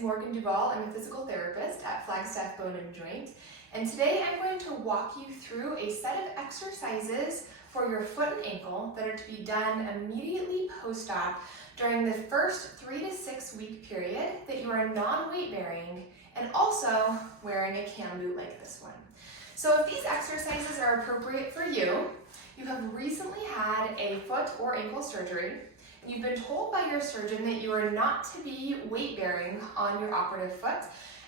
Duval. I'm a physical therapist at Flagstaff Bone And Joint, and today I'm going to walk you through a set of exercises for your foot and ankle that are to be done immediately post-op during the first 3 to 6 week period that you are non-weight bearing and also wearing a cam boot like this one. So if these exercises are appropriate for you, you have recently had a foot or ankle surgery, and you've been told by your surgeon that you are not to be weight bearing on your operative foot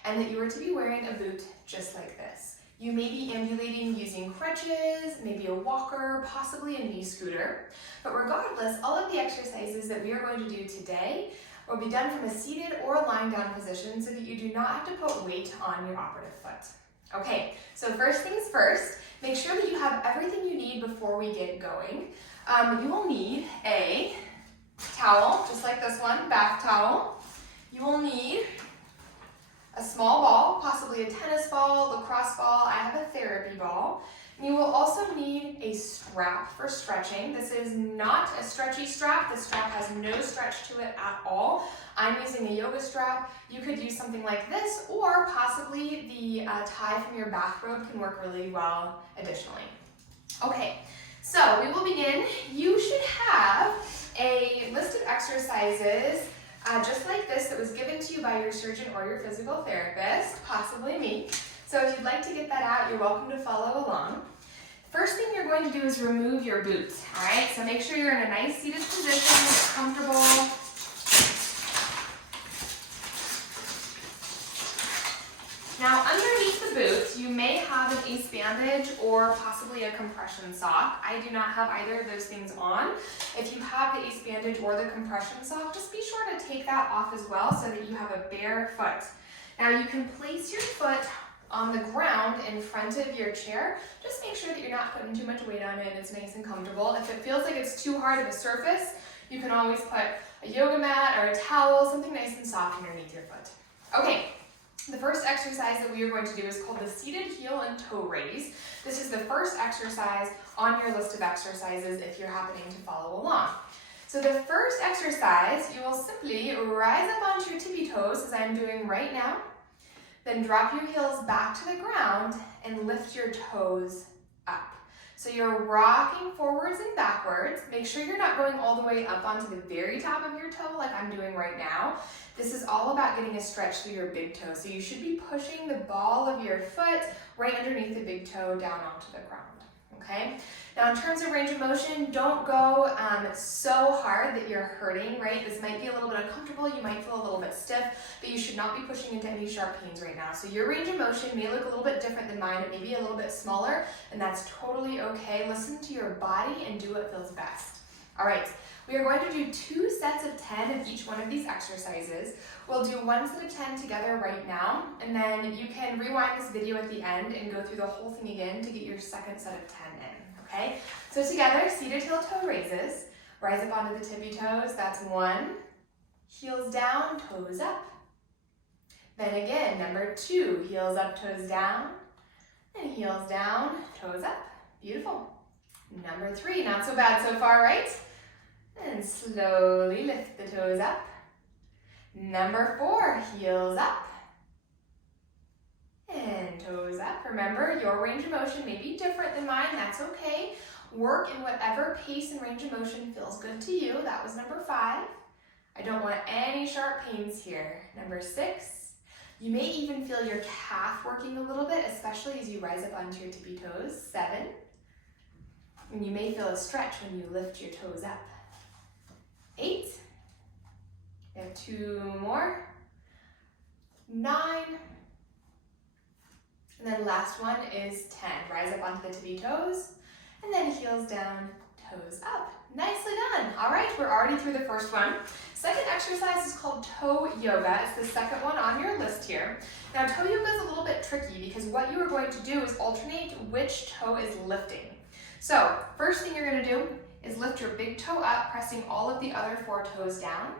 and that you are to be wearing a boot just like this. You may be ambulating using crutches, maybe a walker, possibly a knee scooter, but regardless, all of the exercises that we are going to do today will be done from a seated or lying down position so that you do not have to put weight on your operative foot. Okay, so first things first, make sure that you have everything you need before we get going. You will need a towel, just like this one, bath towel. You will need a small ball, possibly a tennis ball, lacrosse ball. I have a therapy ball. And you will also need a strap for stretching. This is not a stretchy strap. The strap has no stretch to it at all. I'm using a yoga strap. You could use something like this, or possibly the tie from your bathrobe can work really well additionally. Okay, so we will begin. You should have a list of exercises just like this that was given to you by your surgeon or your physical therapist, possibly me. So if you'd like to get that out, you're welcome to follow along. First thing you're going to do is remove your boots, all right? So make sure you're in a nice seated position, that's comfortable. Now underneath the boots, you may have an ace bandage or possibly a compression sock. I do not have either of those things on. If you have the ace bandage or the compression sock, just be sure to take that off as well so that you have a bare foot. Now you can place your foot on the ground in front of your chair. Just make sure that you're not putting too much weight on it and it's nice and comfortable. If it feels like it's too hard of a surface, you can always put a yoga mat or a towel, something nice and soft underneath your foot. Okay. The first exercise that we are going to do is called the seated heel and toe raise. This is the first exercise on your list of exercises if you're happening to follow along. So the first exercise, you will simply rise up onto your tippy toes as I'm doing right now, then drop your heels back to the ground and lift your toes up. So you're rocking forwards and backwards. Make sure you're not going all the way up onto the very top of your toe like I'm doing right now. This is all about getting a stretch through your big toe. So you should be pushing the ball of your foot right underneath the big toe down onto the ground, okay? Now in terms of range of motion, don't go so hard that you're hurting, right? This might be a little bit uncomfortable, you might feel a little bit stiff, but you should not be pushing into any sharp pains right now. So your range of motion may look a little bit different than mine, it may be a little bit smaller, and that's totally okay. Listen to your body and do what feels best. All right, we are going to do 2 sets of 10 of each one of these exercises. We'll do 1 set of 10 together right now, and then you can rewind this video at the end and go through the whole thing again to get your second set of 10 in, okay? So together, seated heel toe raises. Rise up onto the tippy toes, that's 1. Heels down, toes up. Then again, number 2, heels up, toes down. And heels down, toes up. Beautiful. Number 3, not so bad so far, right? And slowly lift the toes up. Number 4, heels up. And toes up. Remember, your range of motion may be different than mine, that's okay. Work in whatever pace and range of motion feels good to you. That was number 5. I don't want any sharp pains here. Number 6, you may even feel your calf working a little bit, especially as you rise up onto your tippy toes. 7. And you may feel a stretch when you lift your toes up. 8. We have 2 more. 9. And then last one is 10. Rise up onto the tippy toes, and then heels down, toes up. Nicely done. All right, we're already through the first one. Second exercise is called toe yoga. It's the second one on your list here. Now, toe yoga is a little bit tricky because what you are going to do is alternate which toe is lifting. So, first thing you're going to do is lift your big toe up, pressing all of the other 4 toes down.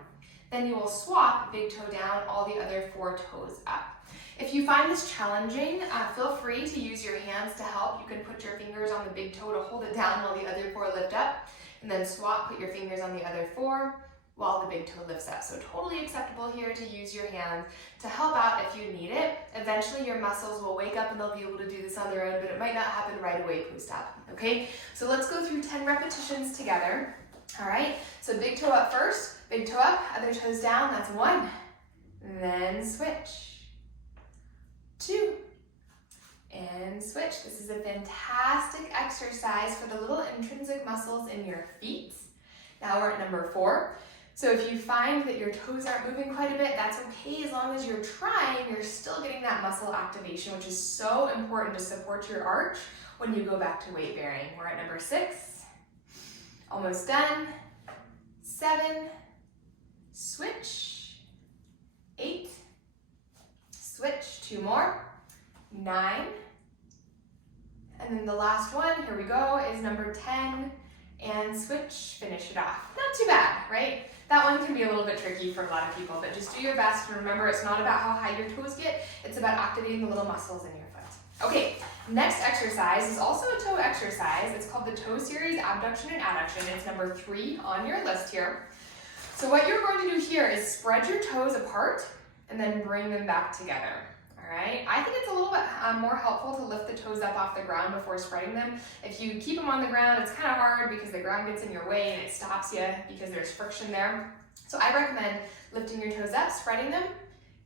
Then you will swap big toe down, all the other 4 toes up. If you find this challenging, feel free to use your hands to help. You can put your fingers on the big toe to hold it down while the other 4 lift up, and then swap, put your fingers on the other 4, while the big toe lifts up. So totally acceptable here to use your hands to help out if you need it. Eventually your muscles will wake up and they'll be able to do this on their own, but it might not happen right away post-op, okay? So let's go through 10 repetitions together, all right? So big toe up first, big toe up, other toes down, that's 1. Then switch. 2. And switch. This is a fantastic exercise for the little intrinsic muscles in your feet. Now we're at number 4. So if you find that your toes aren't moving quite a bit, that's okay. As long as you're trying, you're still getting that muscle activation, which is so important to support your arch when you go back to weight bearing. We're at number 6. Almost done. 7. Switch. 8. Switch. 2 more. 9. And then the last one, here we go, is number 10. And switch, finish it off. Not too bad, right? That one can be a little bit tricky for a lot of people, but just do your best. And remember, it's not about how high your toes get, it's about activating the little muscles in your foot. Okay, next exercise is also a toe exercise. It's called the Toe Series Abduction and Adduction. It's number 3 on your list here. So what you're going to do here is spread your toes apart and then bring them back together. Right? I think it's a little bit more helpful to lift the toes up off the ground before spreading them. If you keep them on the ground, it's kind of hard because the ground gets in your way and it stops you because there's friction there. So I recommend lifting your toes up, spreading them,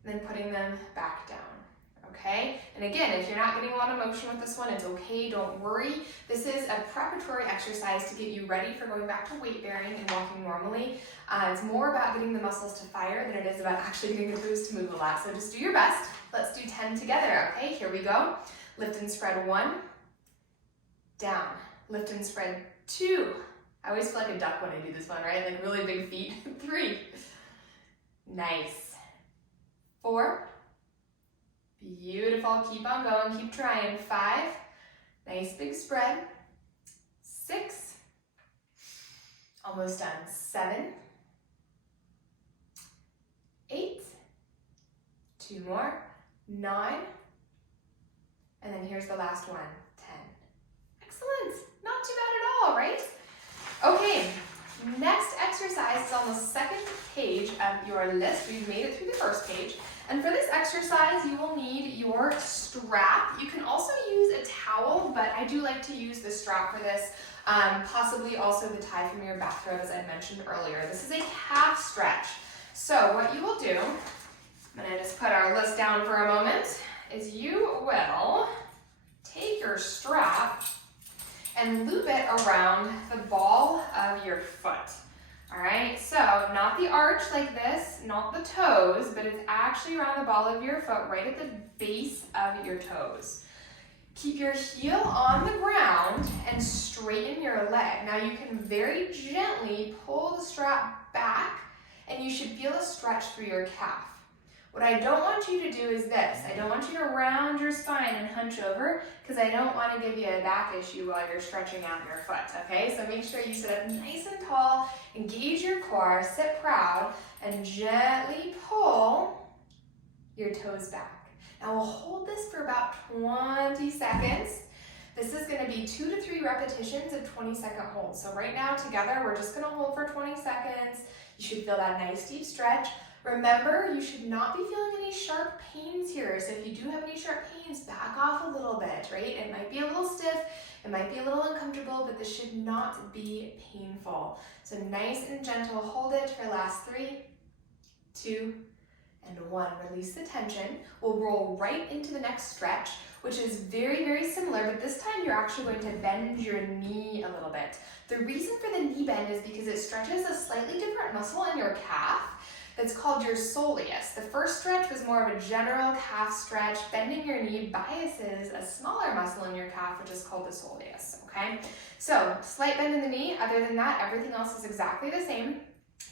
and then putting them back down. Okay? And again, if you're not getting a lot of motion with this one, it's okay, don't worry. This is a preparatory exercise to get you ready for going back to weight bearing and walking normally. It's more about getting the muscles to fire than it is about actually getting the toes to move a lot. So just do your best. Let's do 10 together, okay? Here we go. Lift and spread 1, down. Lift and spread 2. I always feel like a duck when I do this one, right? Like really big feet. 3. Nice. 4. Beautiful. Keep on going. Keep trying. 5. Nice big spread. 6. Almost done. 7. 8. 2 more. 9. And then here's the last one. 10. Excellent. Not too bad at all, right? Okay. Next exercise is on the second page of your list. We've made it through the first page. And for this exercise, you will need your strap. You can also use a towel, but I do like to use the strap for this. Possibly also the tie from your bathrobe, as I mentioned earlier. This is a calf stretch. So what you will do, I'm gonna just put our list down for a moment, is you will take your strap and loop it around the ball of your foot. All right, so not the arch like this, not the toes, but it's actually around the ball of your foot, right at the base of your toes. Keep your heel on the ground and straighten your leg. Now you can very gently pull the strap back and you should feel a stretch through your calf. What I don't want you to do is this. I don't want you to round your spine and hunch over because I don't want to give you a back issue while you're stretching out your foot, okay? So make sure you sit up nice and tall, engage your core, sit proud, and gently pull your toes back. Now we'll hold this for about 20 seconds. This is going to be 2 to 3 repetitions of 20-second holds. So right now together, we're just going to hold for 20 seconds. You should feel that nice deep stretch. Remember, you should not be feeling any sharp pains here. So if you do have any sharp pains, back off a little bit, right? It might be a little stiff, it might be a little uncomfortable, but this should not be painful. So nice and gentle, hold it for the last 3, 2, and 1. Release the tension. We'll roll right into the next stretch, which is very, very similar, but this time you're actually going to bend your knee a little bit. The reason for the knee bend is because it stretches a slightly different muscle in your calf. That's called your soleus. The first stretch was more of a general calf stretch. Bending your knee biases a smaller muscle in your calf, which is called the soleus, okay? So, slight bend in the knee. Other than that, everything else is exactly the same.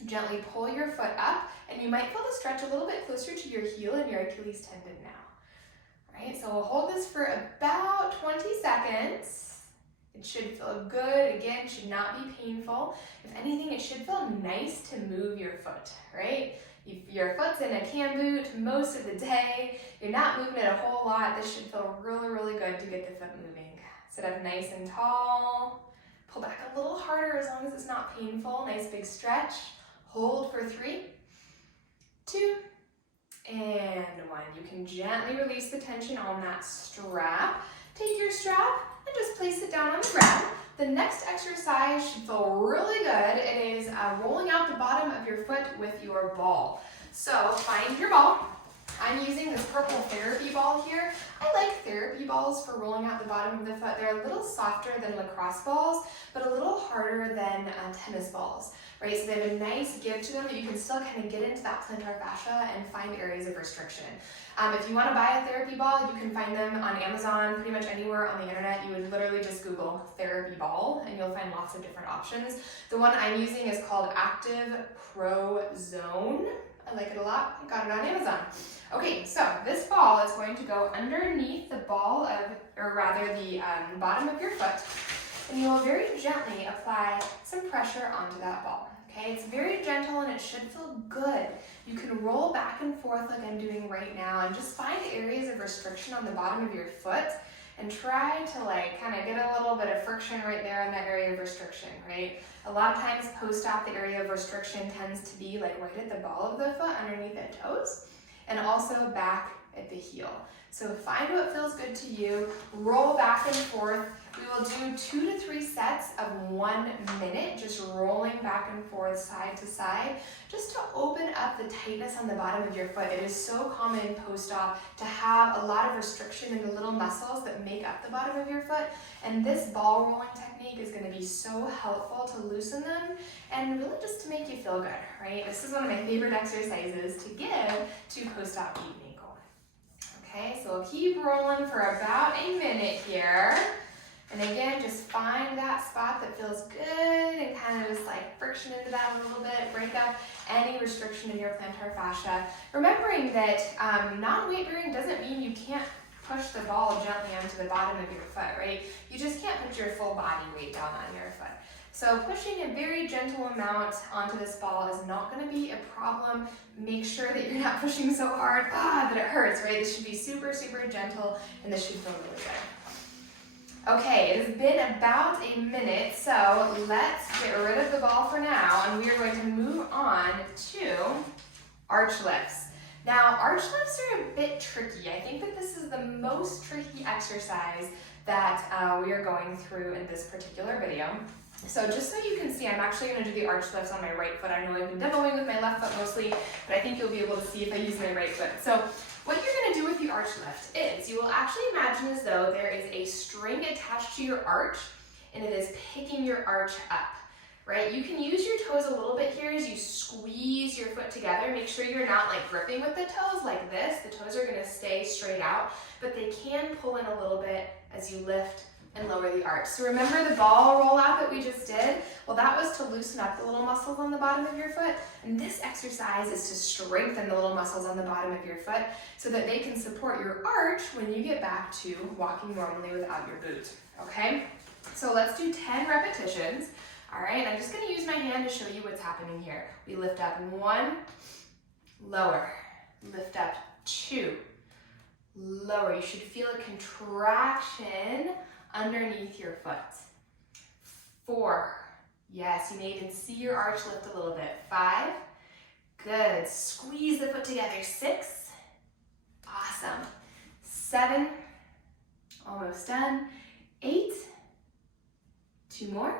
Gently pull your foot up, and you might feel the stretch a little bit closer to your heel and your Achilles tendon now. All right, so we'll hold this for about 20 seconds. It should feel good. Again, should not be painful. If anything, it should feel nice to move your foot, right? If your foot's in a cam boot most of the day, you're not moving it a whole lot, this should feel really, really good to get the foot moving. Sit up nice and tall. Pull back a little harder as long as it's not painful. Nice big stretch. Hold for 3, 2, and 1. You can gently release the tension on that strap. Take your strap and just place it down on the ground. The next exercise should feel really good. It is rolling out the bottom of your foot with your ball. So find your ball. I'm using this purple therapy ball here. I like therapy balls for rolling out the bottom of the foot. They're a little softer than lacrosse balls, but a little harder than tennis balls, right? So they have a nice give to them, but you can still kind of get into that plantar fascia and find areas of restriction. If you want to buy a therapy ball, you can find them on Amazon, pretty much anywhere on the internet. You would literally just Google therapy ball and you'll find lots of different options. The one I'm using is called Active Pro Zone. I like it a lot. I got it on Amazon. Okay, so this ball is going to go underneath the ball of, or rather the bottom of your foot, and you will very gently apply some pressure onto that ball. Okay, it's very gentle and it should feel good. You can roll back and forth like I'm doing right now and just find areas of restriction on the bottom of your foot and try to like kind of get a little bit of friction right there in that area of restriction, right? A lot of times post-op, the area of restriction tends to be like right at the ball of the foot underneath the toes and also back at the heel. So find what feels good to you, roll back and forth. We will do 2 to 3 sets of 1 minute, just rolling back and forth side to side, just to open up the tightness on the bottom of your foot. It is so common post-op to have a lot of restriction in the little muscles that make up the bottom of your foot, and this ball rolling technique is going to be so helpful to loosen them and really just to make you feel good, right? This is one of my favorite exercises to give to post-op feet and ankle. Okay, so we'll keep rolling for about a minute here. And again, just find that spot that feels good and kind of just like friction into that a little bit, break up any restriction in your plantar fascia. Remembering that non-weight bearing doesn't mean you can't push the ball gently onto the bottom of your foot, right? You just can't put your full body weight down on your foot. So pushing a very gentle amount onto this ball is not going to be a problem. Make sure that you're not pushing so hard that it hurts, right? This should be super, super gentle and this should feel really good. Okay, it has been about a minute, so let's get rid of the ball for now, and we are going to move on to arch lifts. Now, arch lifts are a bit tricky. I think that this is the most tricky exercise that we are going through in this particular video. So just so you can see, I'm actually going to do the arch lifts on my right foot. I know I've been demoing with my left foot mostly, but I think you'll be able to see if I use my right foot. So what you're going to do with the arch lift is you will actually imagine as though there is a string attached to your arch and it is picking your arch up, right? You can use your toes a little bit here as you squeeze your foot together. Make sure you're not like gripping with the toes like this. The toes are going to stay straight out, but they can pull in a little bit as you lift and lower the arch. So remember the ball rollout that we just did? Well, that was to loosen up the little muscles on the bottom of your foot. And this exercise is to strengthen the little muscles on the bottom of your foot so that they can support your arch when you get back to walking normally without your boot, okay? So let's do 10 repetitions. All right, I'm just gonna use my hand to show you what's happening here. We lift up 1, lower, lift up 2, lower. You should feel a contraction underneath your foot. 4, yes, you may even see your arch lift a little bit. 5, good, squeeze the foot together. 6, awesome. 7, almost done. 8, 2 more.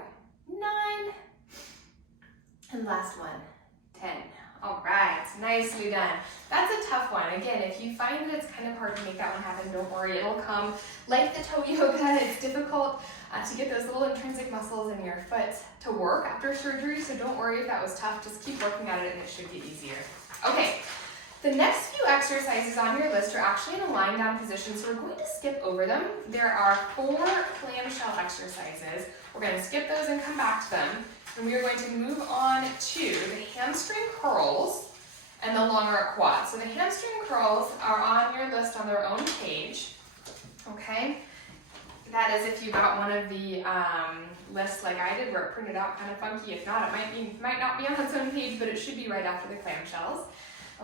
9, and last one, 10. All right, nicely done. That's a tough one. Again, if you find that it's kind of hard to make that one happen, don't worry, it'll come. Like the toe yoga, it's difficult to get those little intrinsic muscles in your foot to work after surgery, so don't worry if that was tough, just keep working at it and it should get easier. Okay, the next few exercises on your list are actually in a lying down position, so we're going to skip over them. There are 4 clamshell exercises. We're going to skip those and come back to them. And we are going to move on to the hamstring curls and the long arc quad. So the hamstring curls are on your list on their own page, okay? That is if you got one of the lists like I did where it printed out kind of funky. If not, it might not be on its own page, but it should be right after the clamshells,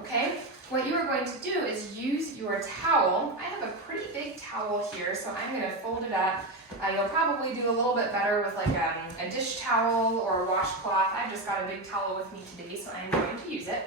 okay? what you are going to do is use your towel. I have a pretty big towel here, so I'm going to fold it up. You'll probably do a little bit better with like a dish towel or a washcloth. I've just got a big towel with me today, so I'm going to use it.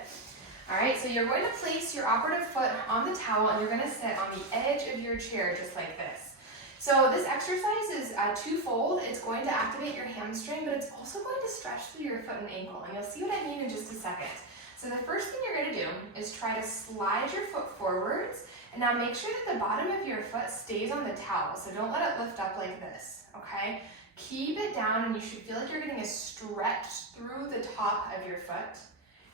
All right, so you're going to place your operative foot on the towel and you're going to sit on the edge of your chair just like this. So this exercise is twofold. It's going to activate your hamstring, but it's also going to stretch through your foot and ankle, and you'll see what I mean in just a second. So the first thing you're going to do is try to slide your foot forwards, and now make sure that the bottom of your foot stays on the towel, so don't let it lift up like this, okay? Keep it down, and you should feel like you're getting a stretch through the top of your foot,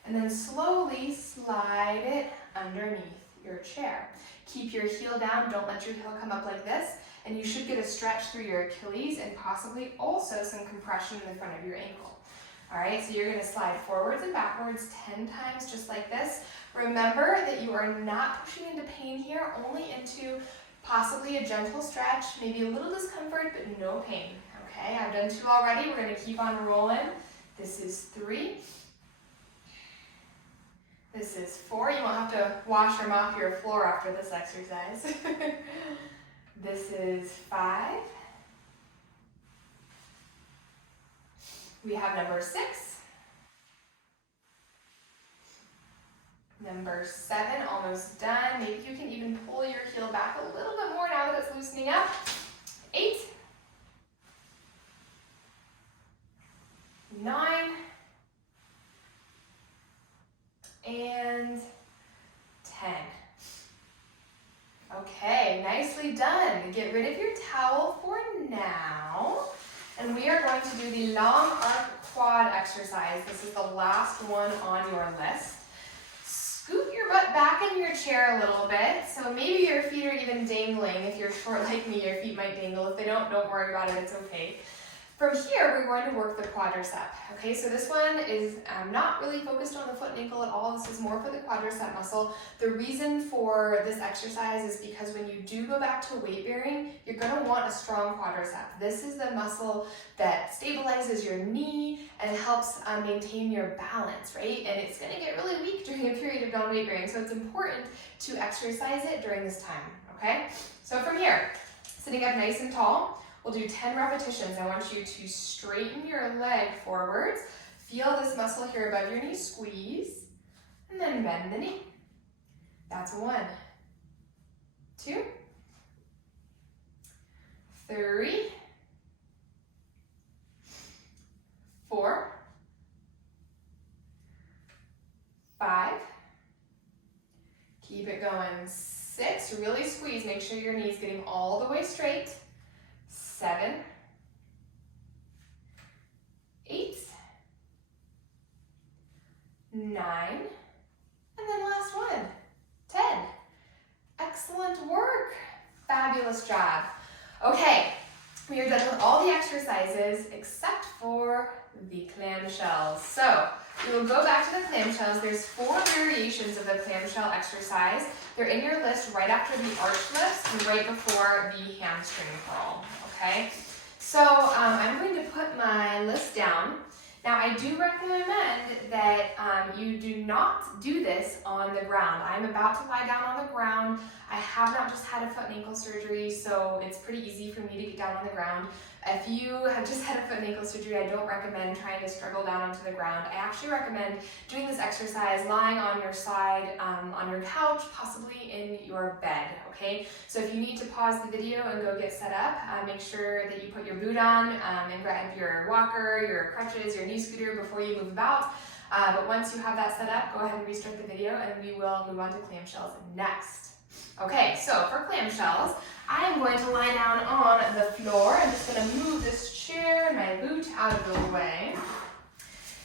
and then slowly slide it underneath your chair. Keep your heel down, don't let your heel come up like this, and you should get a stretch through your Achilles and possibly also some compression in the front of your ankle. All right, so you're going to slide forwards and backwards 10 times just like this. Remember that you are not pushing into pain here, only into possibly a gentle stretch, maybe a little discomfort, but no pain. Okay, I've done 2 already. We're going to keep on rolling. This is 3. This is 4. You won't have to wash or mop your floor after this exercise. This is 5. We have number 6. Number 7, almost done. Maybe you can even pull your heel back a little bit more now that it's loosening up. 8. 9. And 10. Okay, nicely done. Get rid of your towel for now. And we are going to do the long arc quad exercise. This is the last one on your list. Scoot your butt back in your chair a little bit. So maybe your feet are even dangling. If you're short like me, your feet might dangle. If they don't worry about it, it's okay. From here, we're going to work the quadricep. Okay, so this one is not really focused on the foot and ankle at all. This is more for the quadricep muscle. The reason for this exercise is because when you do go back to weight bearing, you're going to want a strong quadricep. This is the muscle that stabilizes your knee and helps maintain your balance, right? And it's going to get really weak during a period of non-weight bearing, so it's important to exercise it during this time, okay? So from here, sitting up nice and tall, we'll do 10 repetitions. I want you to straighten your leg forwards. Feel this muscle here above your knee, squeeze, and then bend the knee. That's 1, 2, 3, 4, 5. Keep it going. 6, really squeeze. Make sure your knee's getting all the way straight. 7, 8, 9, and then last one, 10. Excellent work. Fabulous job. Okay, we are done with all the exercises except for the clamshells. So we will go back to the clamshells. There's 4 variations of the clamshell exercise. They're in your list right after the arch lifts and right before the hamstring curl. Okay, so I'm going to put my list down. Now I do recommend that you do not do this on the ground. I'm about to lie down on the ground. I have not just had a foot and ankle surgery, so it's pretty easy for me to get down on the ground. If you have just had a foot and ankle surgery, I don't recommend trying to struggle down onto the ground. I actually recommend doing this exercise lying on your side, on your couch, possibly in your bed, okay? So if you need to pause the video and go get set up, make sure that you put your boot on and grab your walker, your crutches, your knee scooter before you move about. But once you have that set up, go ahead and restart the video and we will move on to clamshells next. Okay, so for clamshells, I am going to lie down on the floor. I'm just going to move this chair and my boot out of the way.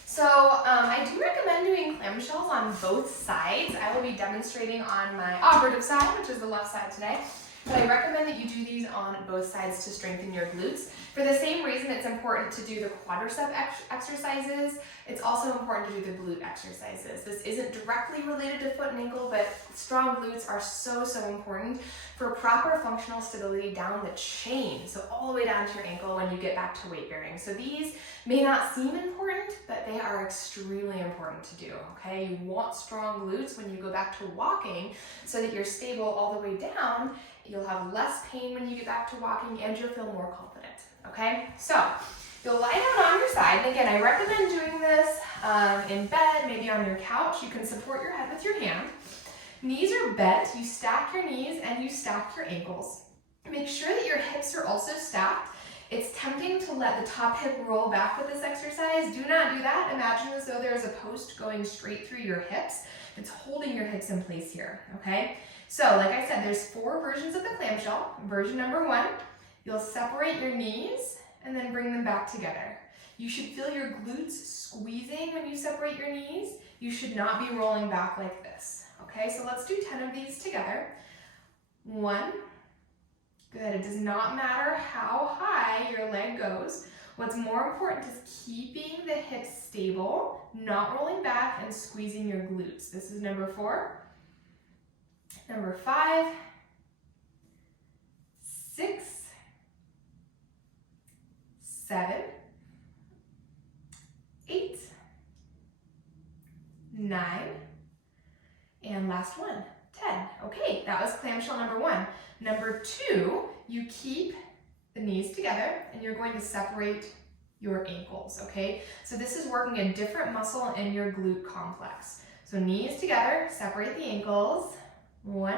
So I do recommend doing clamshells on both sides. I will be demonstrating on my operative side, which is the left side today. But I recommend that you do these on both sides to strengthen your glutes. For the same reason it's important to do the quadricep exercises, it's also important to do the glute exercises. This isn't directly related to foot and ankle, but strong glutes are so important for proper functional stability down the chain, so all the way down to your ankle when you get back to weight bearing. So these may not seem important, but they are extremely important to do, okay? You want strong glutes when you go back to walking so that you're stable all the way down. You'll have less pain when you get back to walking and you'll feel more confident, okay? So you'll lie down on your side, and again, I recommend doing this in bed, maybe on your couch. You can support your head with your hand. Knees are bent, you stack your knees and you stack your ankles. Make sure that your hips are also stacked. It's tempting to let the top hip roll back with this exercise. Do not do that. Imagine as though there's a post going straight through your hips that's holding your hips in place here, okay? So like I said, there's 4 versions of the clamshell. Version number 1, you'll separate your knees and then bring them back together. You should feel your glutes squeezing when you separate your knees. You should not be rolling back like this. Okay, so let's do 10 of these together. 1, good. It does not matter how high your leg goes. What's more important is keeping the hips stable, not rolling back and squeezing your glutes. This is number 4. Number 5, 6, 7, 8, 9, and last one, 10. Okay, that was clamshell number 1. Number 2, you keep the knees together and you're going to separate your ankles, okay? So this is working a different muscle in your glute complex. So knees together, separate the ankles. 1,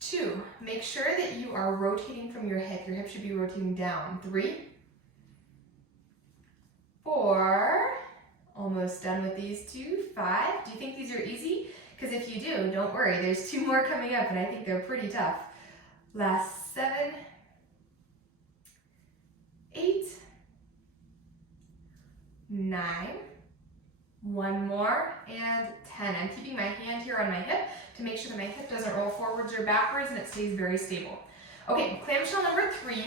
2, make sure that you are rotating from your hip. Your hip should be rotating down. 3, 4, almost done with these 2, 5. Do you think these are easy? Because if you do, don't worry, there's 2 more coming up and I think they're pretty tough. Last 7, 8, 9, 1 more, and 10. I'm keeping my hand here on my hip to make sure that my hip doesn't roll forwards or backwards and it stays very stable. Okay, clamshell number 3.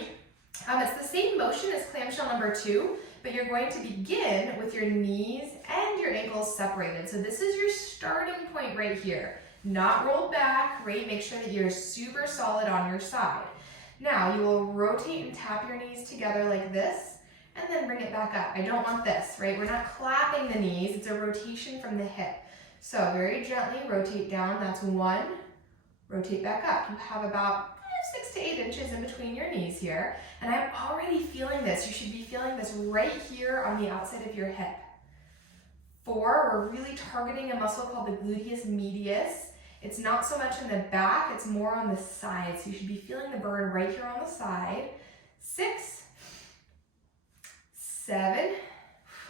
It's the same motion as clamshell number 2, but you're going to begin with your knees and your ankles separated. So this is your starting point right here. Not rolled back, right? Make sure that you're super solid on your side. Now you will rotate and tap your knees together like this, and then bring it back up. I don't want this, right? We're not clapping the knees, it's a rotation from the hip. So very gently rotate down, that's 1. Rotate back up. You have about 6 to 8 inches in between your knees here. And I'm already feeling this. You should be feeling this right here on the outside of your hip. 4, we're really targeting a muscle called the gluteus medius. It's not so much in the back, it's more on the side. So you should be feeling the burn right here on the side. 6, 7,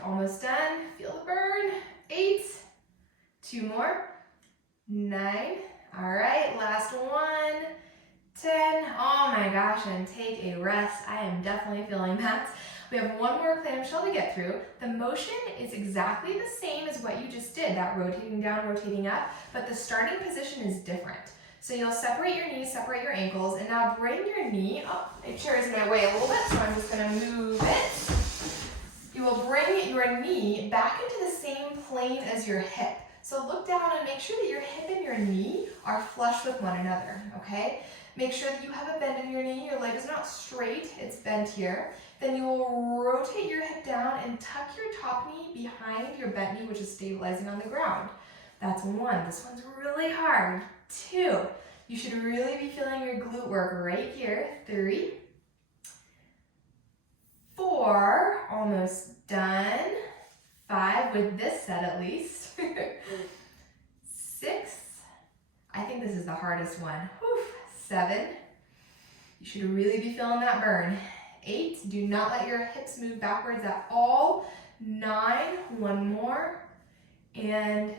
almost done. Feel the burn. 8, 2 more. 9, all right, last one. 10, oh my gosh, and take a rest. I am definitely feeling that. We have 1 more clamshell to get through. The motion is exactly the same as what you just did, that rotating down, rotating up, but the starting position is different. So you'll separate your knees, separate your ankles, and now bring your knee up. My chair is in my way a little bit, so I'm just gonna move it. You will bring your knee back into the same plane as your hip. So look down and make sure that your hip and your knee are flush with one another, okay? Make sure that you have a bend in your knee, your leg is not straight, it's bent here. Then you will rotate your hip down and tuck your top knee behind your bent knee, which is stabilizing on the ground. That's 1, this one's really hard. 2, you should really be feeling your glute work right here. 3, 4, almost done. 5, with this set at least. 6, I think this is the hardest one. Whew. 7, you should really be feeling that burn. 8, do not let your hips move backwards at all. 9, 1 more, and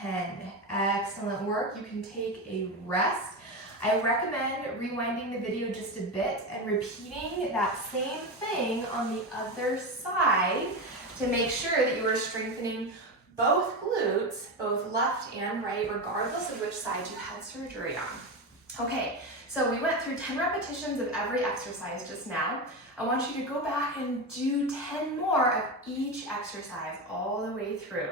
10. Excellent work. You can take a rest. I recommend rewinding the video just a bit and repeating that same thing on the other side to make sure that you are strengthening both glutes, both left and right, regardless of which side you had surgery on. Okay, so we went through 10 repetitions of every exercise just now. I want you to go back and do 10 more of each exercise all the way through.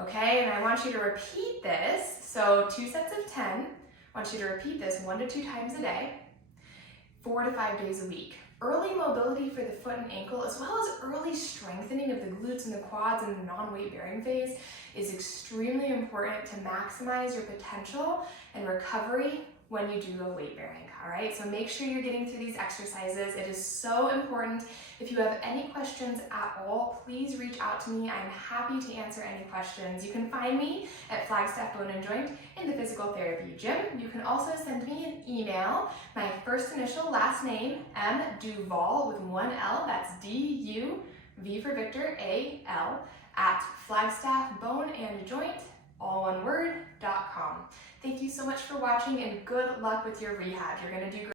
Okay, and I want you to repeat this. So 2 sets of 10. I want you to repeat this 1 to 2 times a day, 4 to 5 days a week. Early mobility for the foot and ankle, as well as early strengthening of the glutes and the quads in the non-weight bearing phase, is extremely important to maximize your potential and recovery when you do the weight bearing, all right? So make sure you're getting through these exercises. It is so important. If you have any questions at all, please reach out to me. I'm happy to answer any questions. You can find me at Flagstaff Bone And Joint in the physical therapy gym. You can also send me an email, my first initial, last name, M. Duval with 1 L, that's D-U-V for Victor, A-L, at Flagstaff Bone And Joint, all one word, .com. Thank you so much for watching and good luck with your rehab. You're gonna do great.